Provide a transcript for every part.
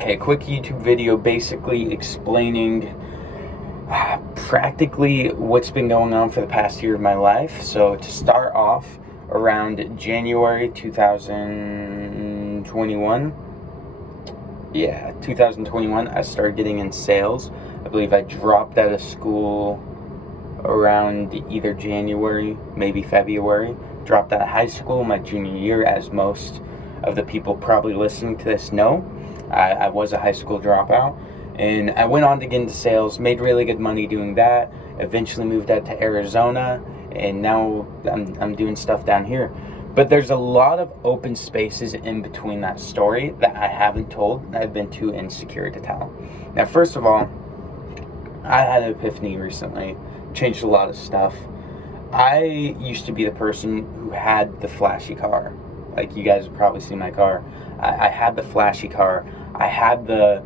Okay, quick YouTube video basically explaining practically what's been going on for the past year of my life. So to start off, around January 2021, 2021, I started getting in sales. I believe I dropped out of school around either January, maybe February. Dropped out of high school my junior year, as most of the people probably listening to this know. I was a high school dropout, and I went on to get into sales, made really good money doing that, eventually moved out to Arizona, and now I'm doing stuff down here. But there's a lot of open spaces in between that story that I haven't told, and I've been too insecure to tell. Now, first of all, I had an epiphany recently, changed a lot of stuff. I used to be the person who had the flashy car. Like, you guys have probably seen my car. I had the flashy car. I had the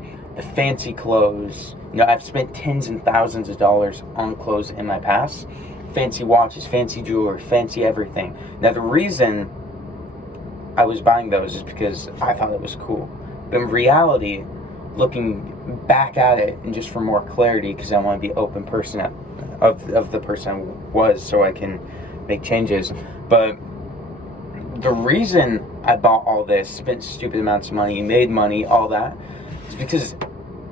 fancy clothes. You know, I've spent tens and thousands of dollars on clothes in my past. Fancy watches, fancy jewelry, fancy everything. Now, the reason I was buying those is because I thought it was cool. But in reality, looking back at it, and just for more clarity, because I want to be open person of the person I was, so I can make changes. But the reason I bought all this, spent stupid amounts of money, made money, all that, is because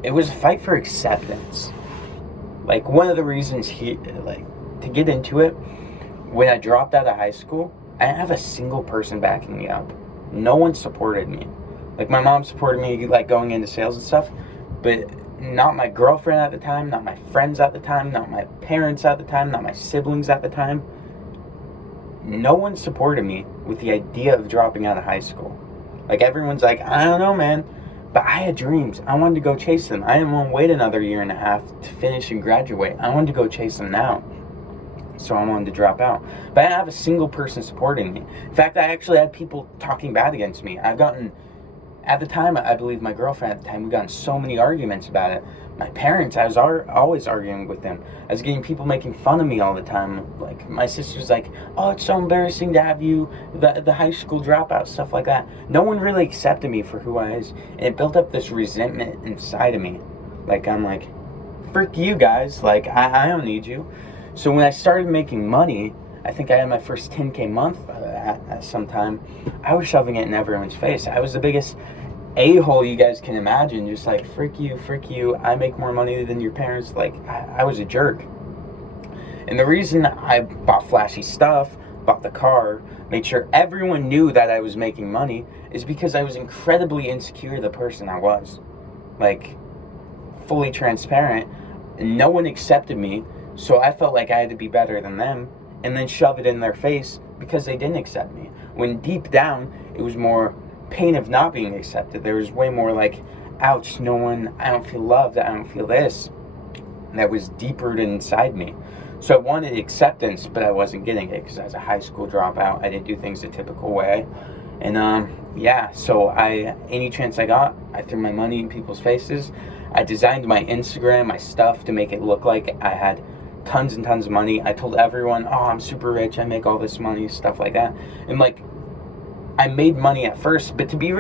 it was a fight for acceptance. Like, one of the reasons to get into it, when I dropped out of high school, I didn't have a single person backing me up. No one supported me. Like, my mom supported me, like, going into sales and stuff, but not my girlfriend at the time, not my friends at the time, not my parents at the time, not my siblings at the time. No one supported me with the idea of dropping out of high school. Like, everyone's like, I don't know, man. But I had dreams. I wanted to go chase them. I didn't want to wait another year and a half to finish and graduate. I wanted to go chase them now. So I wanted to drop out. But I didn't have a single person supporting me. In fact, I actually had people talking bad against me. At the time, I believe my girlfriend at the time, we got in so many arguments about it. My parents, I was always arguing with them. I was getting people making fun of me all the time. Like, my sister's like, oh, it's so embarrassing to have you, the high school dropout, stuff like that. No one really accepted me for who I was. And it built up this resentment inside of me. Like, I'm like, frick you guys. Like, I don't need you. So when I started making money, I think I had my first 10K month at some time, I was shoving it in everyone's face. I was the biggest a-hole you guys can imagine, just like, frick you, I make more money than your parents. Like, I was a jerk. And the reason I bought flashy stuff, bought the car, made sure everyone knew that I was making money, is because I was incredibly insecure the person I was. Like, fully transparent. And no one accepted me, so I felt like I had to be better than them, and then shove it in their face because they didn't accept me. When deep down, it was more pain of not being accepted. There was way more like, ouch, I don't feel loved, I don't feel this. And that was deep rooted inside me. So I wanted acceptance, but I wasn't getting it because I was a high school dropout. I didn't do things the typical way. And so any chance I got, I threw my money in people's faces. I designed my Instagram, my stuff, to make it look like I had tons and tons of money. I told everyone, oh, I'm super rich, I make all this money, stuff like that. And like, I made money at first, but to be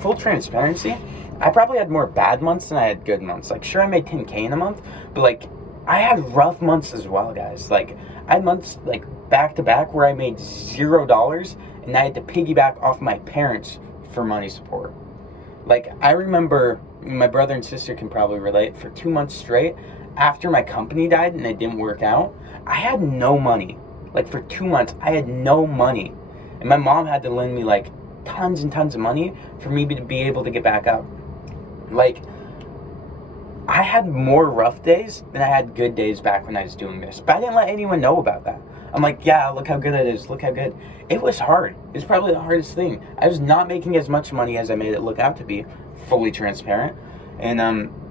full transparency, I probably had more bad months than I had good months. Like, sure, I made 10K in a month, but like, I had rough months as well, guys. Like, I had months like back to back where I made $0 and I had to piggyback off my parents for money support. Like, I remember, my brother and sister can probably relate, for 2 months straight, after my company died and it didn't work out, I had no money. Like, for 2 months, I had no money. And my mom had to lend me, like, tons and tons of money for me to be able to get back up. Like, I had more rough days than I had good days back when I was doing this. But I didn't let anyone know about that. I'm like, yeah, look how good it is. Look how good. It was hard. It was probably the hardest thing. I was not making as much money as I made it look out to be, fully transparent. And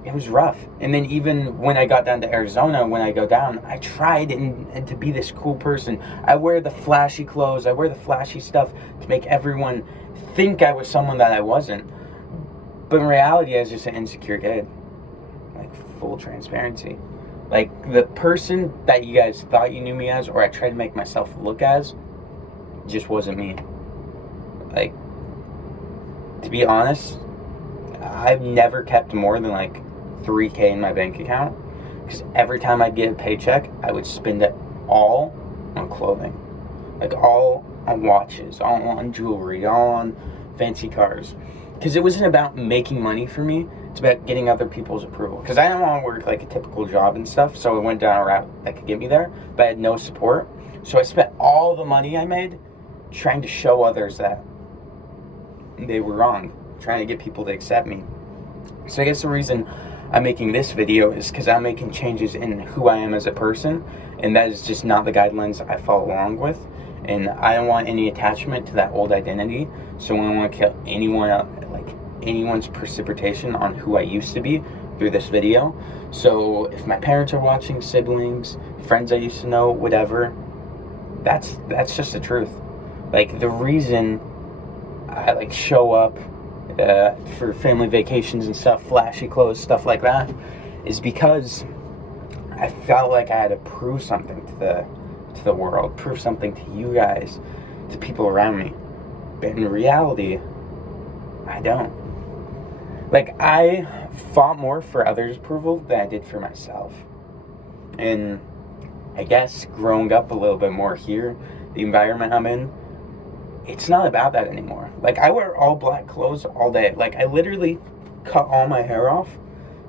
it was rough. And then even when I got down to Arizona, when I go down, I tried and to be this cool person. I wear the flashy clothes. I wear the flashy stuff to make everyone think I was someone that I wasn't. But in reality, I was just an insecure kid. Like, full transparency. Like, the person that you guys thought you knew me as, or I tried to make myself look as, just wasn't me. Like, to be honest, I've never kept more than like $3K in my bank account, because every time I'd get a paycheck, I would spend it all on clothing. Like all on watches, all on jewelry, all on fancy cars. Because it wasn't about making money for me, it's about getting other people's approval. Because I didn't want to work like a typical job and stuff, so I went down a route that could get me there, but I had no support. So I spent all the money I made trying to show others that they were wrong, trying to get people to accept me. So I guess the reason I'm making this video is because I'm making changes in who I am as a person, and that is just not the guidelines I follow along with. And I don't want any attachment to that old identity, so I don't want to kill anyone out, like anyone's precipitation on who I used to be through this video. So if my parents are watching, siblings, friends I used to know, whatever, that's just the truth. Like, the reason I like show up for family vacations and stuff, flashy clothes, stuff like that, is because I felt like I had to prove something to the world, prove something to you guys, to people around me. But in reality, I don't. Like, I fought more for others' approval than I did for myself. And I guess growing up a little bit more here, the environment I'm in, it's not about that anymore. Like, I wear all black clothes all day. Like, I literally cut all my hair off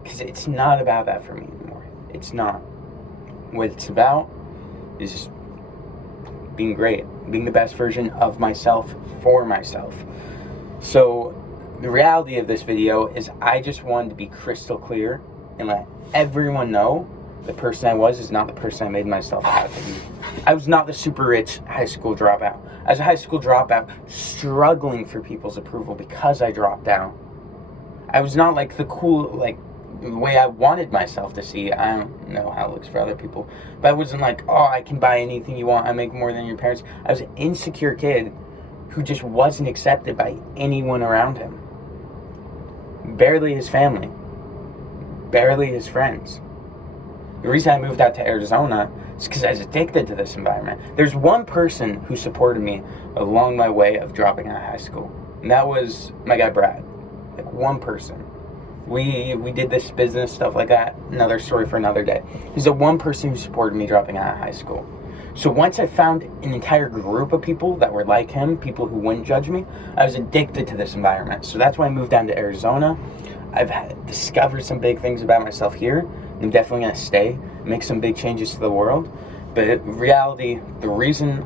because it's not about that for me anymore. It's not. What it's about is just being great, being the best version of myself for myself. So the reality of this video is I just wanted to be crystal clear and let everyone know the person I was is not the person I made myself out to be. I was not the super rich high school dropout. I was a high school dropout struggling for people's approval because I dropped out. I was not like the cool, like, the way I wanted myself to see. I don't know how it looks for other people, but I wasn't like, oh, I can buy anything you want, I make more than your parents. I was an insecure kid who just wasn't accepted by anyone around him. Barely his family, barely his friends. The reason I moved out to Arizona is because I was addicted to this environment. There's one person who supported me along my way of dropping out of high school, and that was my guy Brad. Like, one person. We did this business, stuff like that. Another story for another day. He's the one person who supported me dropping out of high school. So once I found an entire group of people that were like him, people who wouldn't judge me, I was addicted to this environment. So that's why I moved down to Arizona. I've discovered some big things about myself here. I'm definitely going to stay, make some big changes to the world. But in reality, the reason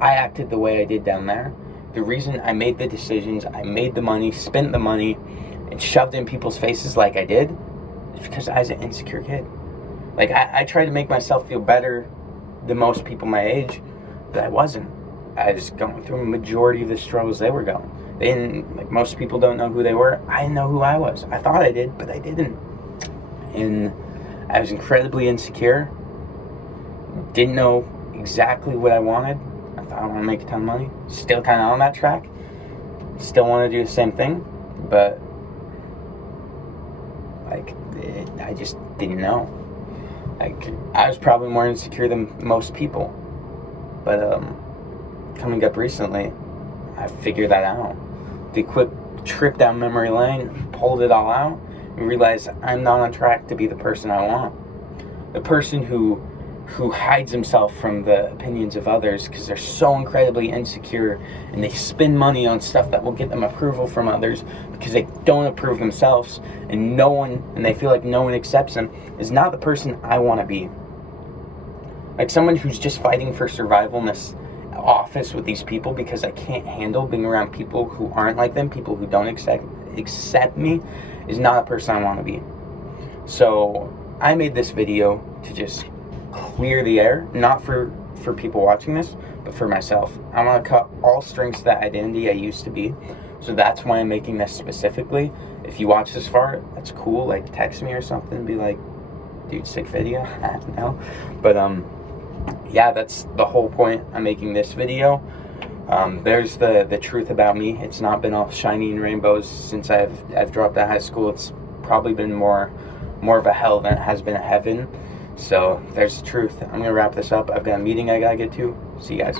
I acted the way I did down there, the reason I made the decisions, I made the money, spent the money, and shoved in people's faces like I did, is because I was an insecure kid. Like, I tried to make myself feel better than most people my age, but I wasn't. I was going through a majority of the struggles they were going. They didn't, like, most people don't know who they were. I didn't know who I was. I thought I did, but I didn't. And I was incredibly insecure. Didn't know exactly what I wanted. I thought I want to make a ton of money. Still kind of on that track. Still want to do the same thing, but like, I just didn't know. Like, I was probably more insecure than most people. But coming up recently, I figured that out. The quick trip down memory lane, pulled it all out, and realized I'm not on track to be the person I want. The person who hides himself from the opinions of others because they're so incredibly insecure, and they spend money on stuff that will get them approval from others because they don't approve themselves, and they feel like no one accepts them, is not the person I want to be. Like, someone who's just fighting for survival in this office with these people because I can't handle being around people who aren't like them, people who don't accept me, is not a person I want to be. So I made this video to just clear the air, not for people watching this, but for myself. I want to cut all strings to that identity I used to be. So that's why I'm making this specifically. If you watch this far, that's cool. Like, text me or something and be like, dude, sick video. No. But yeah, that's the whole point I'm making this video. There's the truth about me. It's not been all shiny and rainbows since I've dropped out of high school. It's probably been more of a hell than it has been a heaven. So there's the truth. I'm gonna wrap this up. I've got a meeting I gotta get to. See you guys.